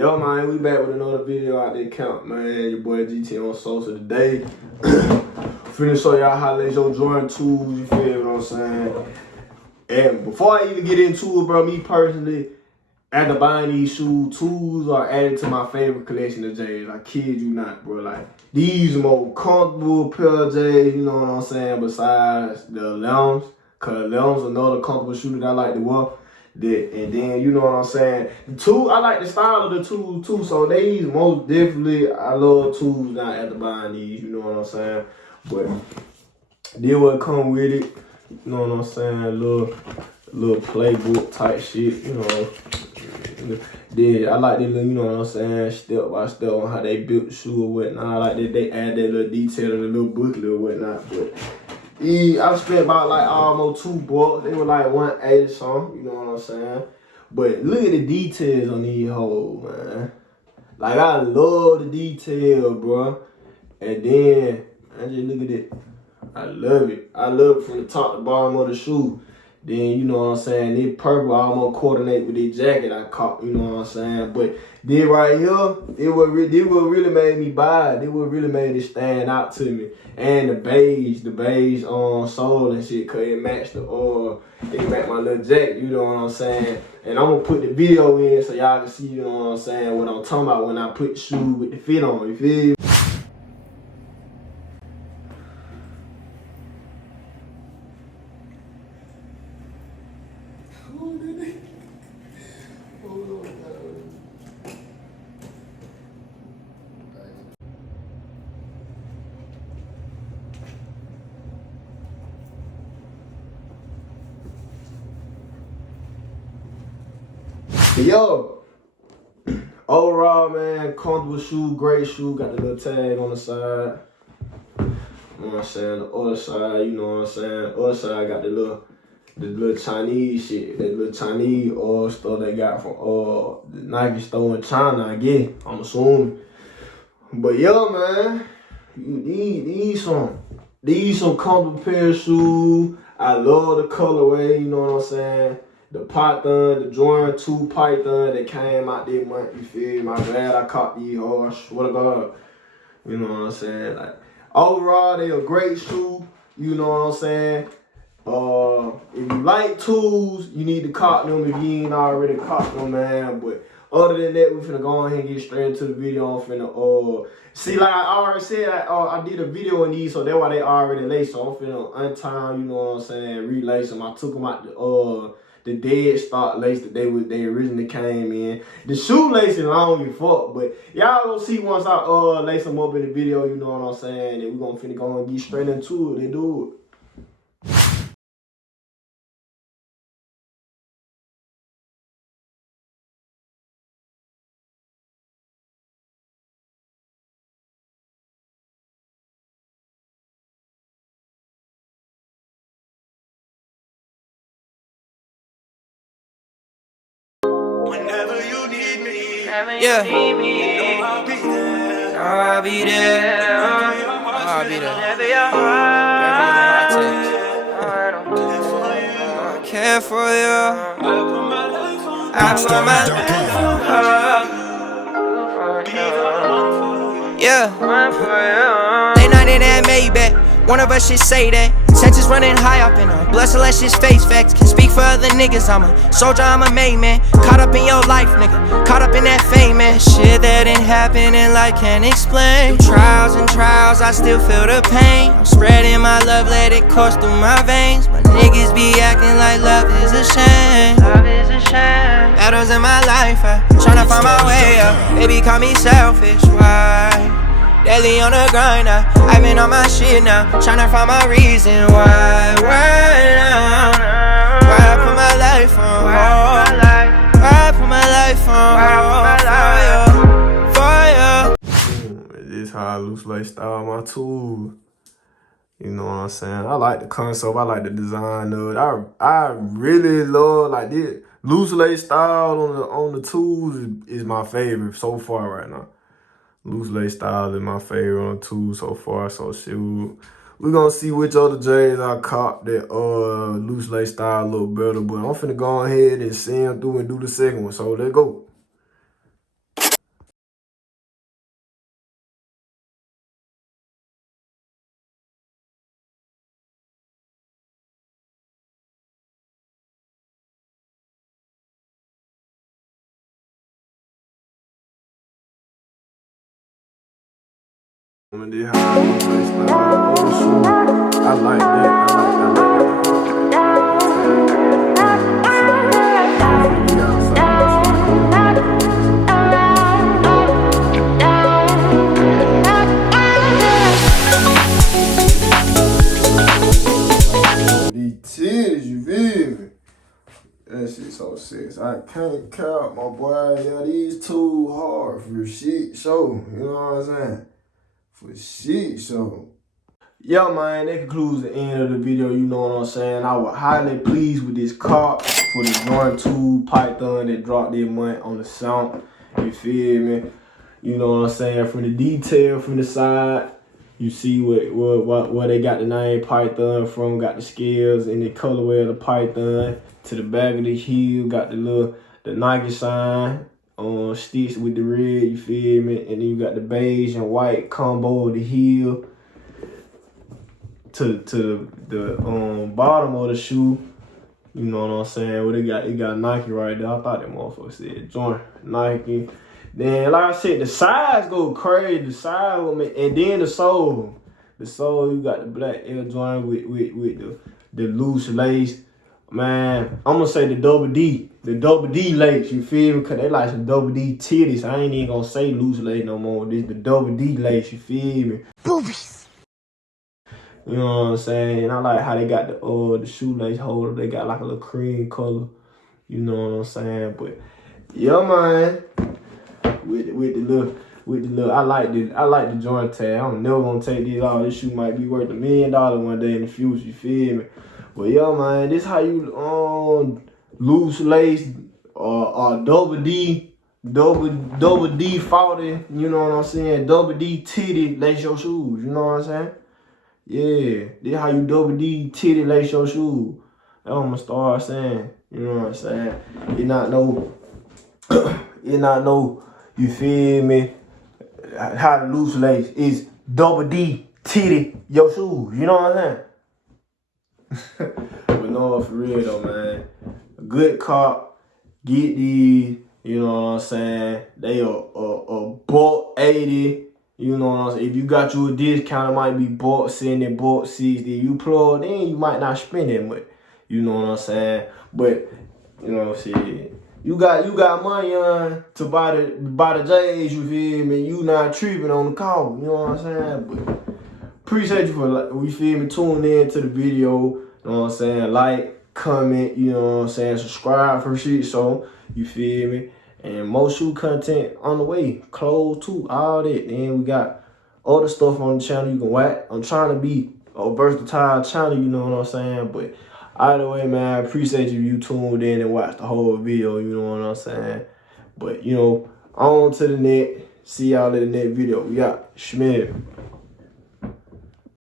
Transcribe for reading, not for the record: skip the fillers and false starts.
Yo, man, we back with another video out there, count, man. Your boy GT on Sosa today. Finna show y'all how to lace your Jordan 2s, you feel what I'm saying? And before I even get into it, bro, me personally, after buying these shoes, 2s are added to my favorite collection of J's. I kid you not, bro. Like, these more comfortable pair of J's, you know what I'm saying, besides the 11s. Cause 11s another comfortable shoe that I like to wear. And then, you know what I'm saying, the 2, I like the style of the 2s too, so these most definitely, I love 2s now after buying these, you know what I'm saying, but then what come with it, you know what I'm saying, little playbook type shit, you know. Then I like the little, you know what I'm saying, step by step on how they built the shoe or whatnot. I like that they add that little detail in the little booklet or whatnot, but I spent about like almost $2. They were like 180 something, you know what I'm saying? But look at the details on these hoes, man. Like, I love the detail, bro. And then, I just look at it. I love it. I love it from the top to bottom of the shoe. Then, you know what I'm saying, this purple almost coordinate with the jacket I caught, you know what I'm saying? But this right here, it what really made me buy it. It what really made it stand out to me. And the beige sole and shit, cause it matched it matched my little jacket, you know what I'm saying? And I'm gonna put the video in so y'all can see, you know what I'm saying, what I'm talking about when I put the shoe with the fit on, you feel me? Yo, overall, man, comfortable shoe, great shoe, got the little tag on the side. You know what I'm saying? The other side, you know what I'm saying? Other side got the little Chinese shit, that little Chinese stuff they got from the Nike store in China, I guess, I'm assuming. But yo, man, these some comfortable pair of shoes. I love the colorway, you know what I'm saying? The Python, the Jordan 2 Python that came out this month, you feel me? I'm glad I caught these hoes, I swear to God. You know what I'm saying? Like, overall, they a great shoe, you know what I'm saying? If you like 2s, you need to cop them if you ain't already caught them, man. But other than that, we finna go ahead and get straight into the video. I'm finna, see, like I already said, I did a video on these, so that's why they already laced. So I'm finna untie, you know what I'm saying, relace them. I took them out the dead stock lace that they originally came in. The shoelace is long as fuck, but y'all gonna see once I lace them up in the video, you know what I'm saying, and we gonna finna go and get straight into it. They do it. Whenever you need me, Yeah, I'll be there. I'll be there. I'll be there. Whenever your heart I care for you. I put my life yeah. They not in that Maybach. One of us should say that. Senses running high up in her blood, so let's just face facts. Can speak for other niggas, I'm a soldier, I'm a made man. Caught up in your life, nigga, caught up in that fame, man. Shit that didn't happen and life can't explain. Through trials and trials, I still feel the pain. I'm spreading my love, let it course through my veins. But niggas be acting like love is a shame. Love is a shame. Battles in my life, tryna find my way up. Baby call me selfish, why? Daily on the grind now, I've been on my shit now, tryna find my reason why now? Why I put my life on hold? Why I put my life on hold for you? This is how I loose lace style my tools. You know what I'm saying? I like the concept, I like the design of it. I really love like this loose lace style on the tools is my favorite so far right now. Loose lace style is my favorite on the tools so far. So shoot, we're gonna see which other J's I caught that loose lace style a little better. But I'm finna go ahead and see them through and do the second one. So let's go. When they high, I like that. These titties, you feel me? That shit so sick. I can't count, my boy. Yeah, these too hard for shit show. You know what I'm saying? For shit show. Yeah, man, that concludes the end of the video. You know what I'm saying? I was highly pleased with this car for the Jordan 2 Python that dropped this month on the sound. You feel me? You know what I'm saying? From the detail from the side, you see where they got the name Python from, got the scales and the colorway of the Python. To the back of the heel, got the Nike sign stitched with the red, you feel me? And then you got the beige and white combo of the heel. To the bottom of the shoe, you know what I'm saying? Well, it got Nike right there. I thought that motherfucker said Jordan, Nike. Then, like I said, the sides go crazy. The side will make, and then the sole. The sole, you got the black Air Jordan with the loose lace. Man, I'm gonna say the double D lace, you feel me? Cause they like some double D titties. I ain't even gonna say loose lace no more. This the double D lace, you feel me? Boobies. You know what I'm saying? And I like how they got the shoelace holder. They got like a little cream color. You know what I'm saying? But yeah, man. With the little, I like the joint tag. I'm never gonna take this off. This shoe might be worth $1 million one day in the future. You feel me? But yeah, man, this how you loose lace or double D 40. You know what I'm saying? Double D titty lace your shoes. You know what I'm saying? Yeah, this how you double D titty lace your shoes. That's what I'm gonna start saying. You know what I'm saying? It's not no, you feel me? How to loose lace is double D titty your shoes. You know what I'm saying? But no, for real though, man. A good cop, get these. You know what I'm saying? They are $180. You know what I'm saying? If you got you a discount, it might be $70, $60. If you plug in, you might not spend that much. You know what I'm saying? But you know, shit. You got money on to buy the J's, you feel me? You not tripping on the call, you know what I'm saying? But appreciate you for, you feel me, tuning in to the video, you know what I'm saying? Like, comment, you know what I'm saying? Subscribe for shit, so, you feel me? And more shoe content on the way, clothes too, all that. Then we got other stuff on the channel you can watch. I'm trying to be a versatile channel, you know what I'm saying? But either way, man, I appreciate you tuned in and watched the whole video, you know what I'm saying? But, you know, on to the next. See y'all in the next video. We got Schmidt.